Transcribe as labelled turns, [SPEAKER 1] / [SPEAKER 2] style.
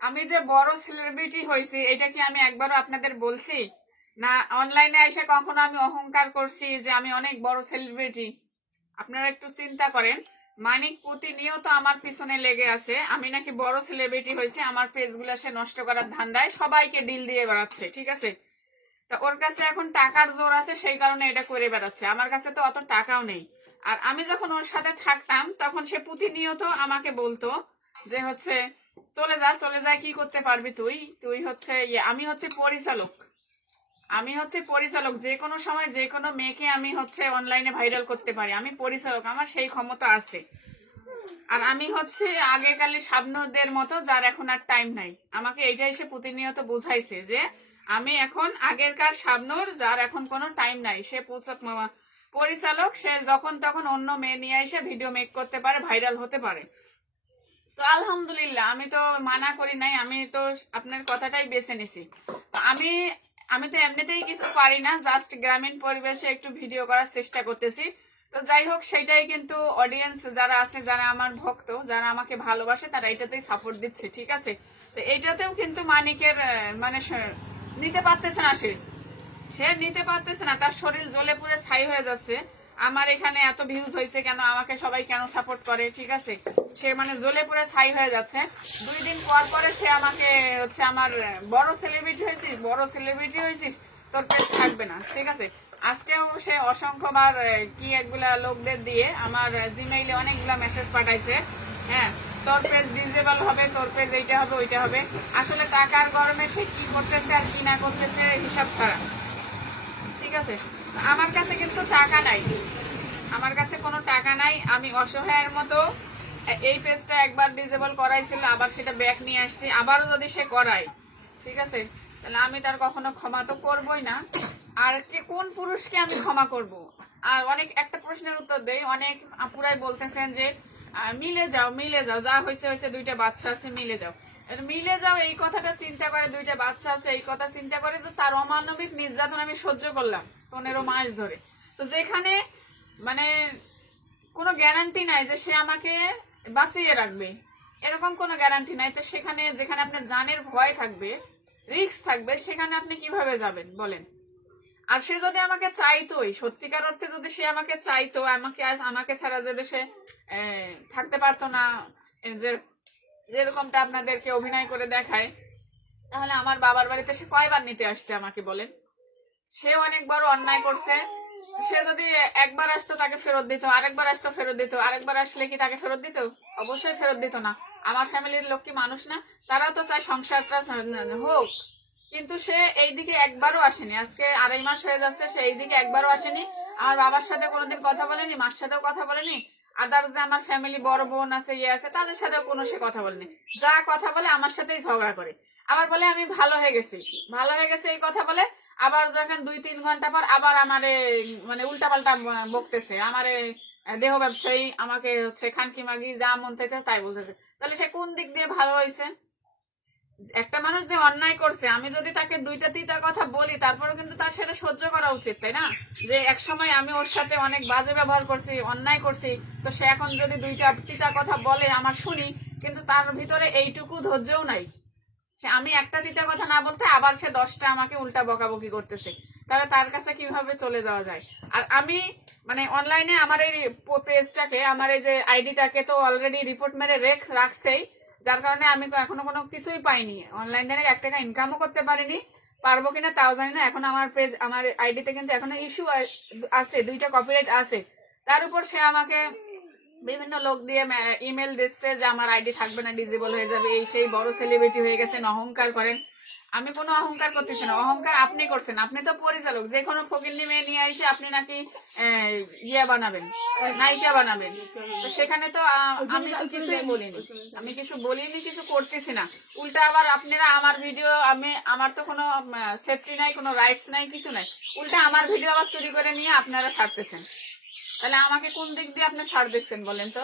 [SPEAKER 1] আমি যে বড় সেলিব্রিটি হয়েছি, এটা কি আমি একবারও আপনাদের বলছি? না অনলাইনে এসে কখনো আমি অহংকার করছি যে আমি অনেক বড় সেলিব্রিটি আপনারা একটু চিন্তা করেন। মানিক প্রতিনিয়ত আমার পিছনে লেগে আছে। আমি নাকি বড় সেলিব্রিটি হয়েছি, আমার পেজগুলো সে নষ্ট করার ধান্দায় সবাইকে ডিল দিয়ে বেড়াচ্ছে, ঠিক আছে? তা ওর কাছে এখন টাকার জোর আছে, সেই কারণে এটা করে বেড়াচ্ছে। আমার কাছে তো অত টাকাও নেই। আর আমি যখন ওর সাথে থাকতাম, তখন সে প্রতিনিয়ত আমাকে বলতো যে হচ্ছে চলে যা চলে যা কি করতে পারবি তুই? তুই হচ্ছে ইয়ে, আমি হচ্ছে পরিচালক। আমি হচ্ছে পরিচালক যে কোনো সময় যে কোনো মেয়েকে আমি হচ্ছে অনলাইনে ভাইরাল করতে পারি। আমি পরিচালক আমার সেই ক্ষমতা আছে। আর আমি হচ্ছে আগেকালে স্বপ্নদের মতো যার এখন আর টাইম নাই। আমাকে এইটা এসে প্রতিনিয়ত বোঝাইছে যে আমি এখন আগেরকার স্বপ্নর যার এখন কোনো টাইম নাই। সে পরিচালক সে যখন তখন অন্য মেয়ে নিয়ে এসে ভিডিও মেক করতে পারে ভাইরাল হতে পারে। তো আলহামদুলিল্লাহ, আমি তো মানা করি নাই, আমি তো আপনার কথাটাই বেছে নিছি। আমি আমি তো এমনিতেই কিছু পারি না জাস্ট গ্রামীণ পরিবেশে একটু ভিডিও করার চেষ্টা করতেছি। তো যাই হোক, সেটাই কিন্তু অডিয়েন্স যারা আছে, যারা আমার ভক্ত, যারা আমাকে ভালোবাসে, তারা এটাতেই সাপোর্ট দিচ্ছে, ঠিক আছে? তো এইটাতেও কিন্তু মানিকের মানে নিতে পারতেছে না সে। সে নিতে পারতেছে না, তার শরীর জ্বলে পুড়ে ছাই হয়ে যাচ্ছে। আমার এখানে এত ভিউজ হয়েছে কেন? আমাকে সবাই কেন সাপোর্ট করে? ঠিক আছে? সে মানে জ্বলে পুড়ে ছাই হয়ে যাচ্ছে। দুই দিন পর পরে সে আমাকে হচ্ছে আমার বড় সেলিব্রিটি হয়েছিস, বড় সেলিব্রিটি হয়েছিস, তোর পেজ থাকবে না। ঠিক আছে? আজকেও সে অসংখ্যবার কি একগুলা লোকদের দিয়ে আমার জিমেইলে অনেকগুলা মেসেজ পাঠাইছে। হ্যাঁ তোর পেজ ডিজেবল হবে, তোর পেজ এইটা হবে, ওইটা হবে। আসলে টাকার গরমে সে কি করতেছে আর কি না করতেছে, হিসাব ছাড়া। ঠিক আছে? আমার কাছে কিন্তু টাকা নাই। আমার কাছে কোনো টাকা নাই। আমি অসহায়ের মতো এই পেজটা একবার ডিজেবল করাইছিল, আবার সেটা ব্যাক নিয়ে আসছি। আবারও যদি সে করায়, ঠিক আছে? তাহলে আমি তার কখনো ক্ষমা তো করবই না। আর কে, কোন পুরুষকে আমি ক্ষমা করব? আর অনেক, একটা প্রশ্নের উত্তর দেই। অনেক আপুরাই বলতেছেন যে মিলে যাও মিলে যাও। যা হয়েছে হয়েছে দুইটা বাচ্চা আছে, মিলে যাও। মিলে যাও, এই কথাটা চিন্তা করে দুইটা বাচ্চা আছে, এই কথা চিন্তা করে তো তার অমানবিক নির্যাতন আমি সহ্য করলাম। পনেরো মাস ধরে। তো যেখানে মানে কোনো গ্যারান্টি নাই যে সে আমাকে বাঁচিয়ে রাখবে। এরকম কোনো গ্যারান্টি নাই। তো সেখানে, যেখানে আপনার জানের ভয় থাকবে রিস্ক থাকবে, সেখানে আপনি কীভাবে যাবেন? বলেন। আর সে যদি আমাকে চাইতোই, সত্যিকার অর্থে যদি সে আমাকে চাইতো, আমাকে আজ, আমাকে ছাড়া যদি সে থাকতে পারতো না যে, যেরকমটা আপনাদেরকে অভিনয় করে দেখায়, তাহলে আমার বাবার বাড়িতে সে কয়বার নিতে আসছে আমাকে বলেন? সে অনেক বড় অন্যায় করছে। সে যদি একবার আসতো তাকে ফেরত দিত, আরেকবার আসতো ফেরত দিত, আরেকবার আসলে কি তাকে ফেরত দিত? অবশ্যই ফেরত দিত না। আমার ফ্যামিলির লোক কি মানুষ না? তারাও তো চায় সংসারটা হোক। কিন্তু সে এইদিকে একবারও আসেনি। আজকে আড়াই মাস হয়ে যাচ্ছে, সে এইদিকে একবারও আসেনি। আমার বাবার সাথে কোনোদিন কথা বলেনি, মার সাথেও কথা বলেনি। আদার্স যে আমার ফ্যামিলি বড় বোন আছে ইয়ে আছে, তাদের সাথেও কোনো সে কথা বলেনি। যা কথা বলে আমার সাথেই ঝগড়া করে। আবার বলে, আমি ভালো হয়ে গেছি। ভালো হয়ে গেছে এই কথা বলে আবার যখন দুই, তিন ঘণ্টা পর আবার আমারে মানে উল্টাপাল্টা বকতেছে। আমারে দেহ ব্যবসায়ী আমাকে হচ্ছে খানকি মাগি যা মন চাইছে তাই বলতেছে। তাহলে সে কোন দিক দিয়ে ভালো হয়েছে একটা মানুষ যে অন্যায় করছে, আমি যদি তাকে দুইটা তিতা কথা বলি, তারপরেও কিন্তু তার সেটা সহ্য করা উচিত, তাই না? যে এক সময় আমি ওর সাথে অনেক বাজে ব্যবহার করছি, অন্যায় করছি, তো সে এখন যদি দুইটা তিতা কথা বলে আমার শুনি, কিন্তু তার ভিতরে এইটুকু ধৈর্যও নাই। সে আমি একটা তিতা কথা না বলতে আবার সে দশটা আমাকে উল্টা বকাবকি করতেছে। তাহলে তার কাছে কীভাবে চলে যাওয়া যায়? আর আমি মানে অনলাইনে আমার এই পেজটাকে আমার এই যে আইডিটাকে তো অলরেডি রিপোর্ট মেরে রেখ, রাখছেই। যার কারণে আমি এখনও কোনো কিছুই পাইনি। অনলাইন এক টাকা ইনকামও করতে পারিনি। পারব কিনা তাও জানি না। এখন আমার পেজ আমার আইডিতে কিন্তু এখনও ইস্যু আছে, দুইটা কপিরাইট আছে। তার উপর সে আমাকে বিভিন্ন লোক দিয়ে ইমেল দিচ্ছে যে আমার আইডি থাকবে না ডিজেবল হয়ে যাবে। এই সেই বড় সেলিব্রিটি হয়ে গেছেন, অহংকার করেন। আমি কোনো অহংকার করতেছি না। অহংকার আপনি করছেন। আপনি তো পরিচালক। যে কোনো ফকিন্নি মেয়ে নিয়ে এসে আপনি নাকি ইয়ে বানাবেন, নায়িকা বানাবেন। তো সেখানে তো আমি তো কিছুই বলিনি। আমি কিছু বলিনি, কিছু করতেছি না। উল্টা আবার আপনারা আমার ভিডিও আমি, আমার তো কোনো সেফটি নাই, কোনো রাইটস নাই, কিছু নাই। উল্টা আমার ভিডিও আবার চুরি করে নিয়ে আপনারা ছাড়তেছেন। তাহলে আমাকে কোন দিক দিয়ে আপনি ছাড় দেখছেন বলেন তো?